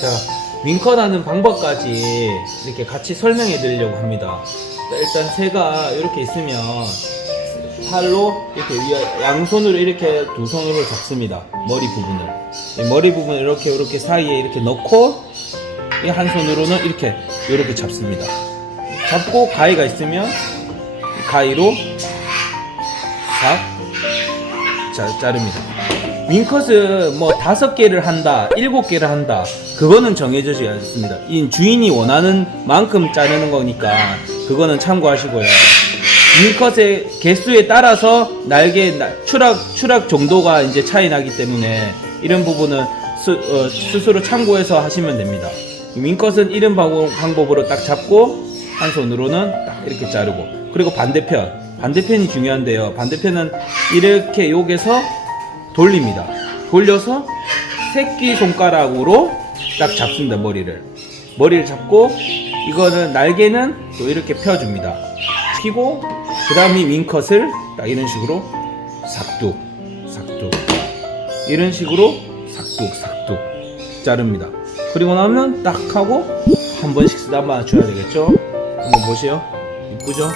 자, 윙컷 하는 방법까지 이렇게 같이 설명해 드리려고 합니다. 자, 일단 새가 이렇게 있으면 팔로 이렇게 위- 양손으로 이렇게 두 손으로 잡습니다. 머리 부분을. 이 머리 부분을 이렇게 이렇게 사이에 이렇게 넣고 이 한 손으로는 이렇게 이렇게 잡습니다. 잡고 가위가 있으면 이 가위로 싹 자, 자릅니다. 윙컷은 뭐 다섯 개를 한다, 일곱 개를 한다. 그거는 정해지지 않습니다. 이 주인이 원하는 만큼 자르는 거니까 그거는 참고하시고요. 윙컷의 개수에 따라서 날개 나- 추락 추락 정도가 이제 차이 나기 때문에 이런 부분은 스, 어, 스스로 참고해서 하시면 됩니다. 윙컷은 이런 방법- 방법으로 딱 잡고 한 손으로는 딱 이렇게 자르고 그리고 반대편 반대편이 중요한데요. 반대편은 이렇게 여기서 돌립니다. 돌려서 새끼 손가락으로 딱 잡습니다. 머리를 머리를 잡고 이거는 날개는 또 이렇게 펴줍니다. 피고 그 다음에 윙컷을 딱 이런 식으로 삭둑 삭둑 이런 식으로 삭둑 삭둑 자릅니다. 그리고 나면 딱 하고 한 번씩 쓰다 맞춰야 되겠죠? 한번 보세요. 이쁘죠?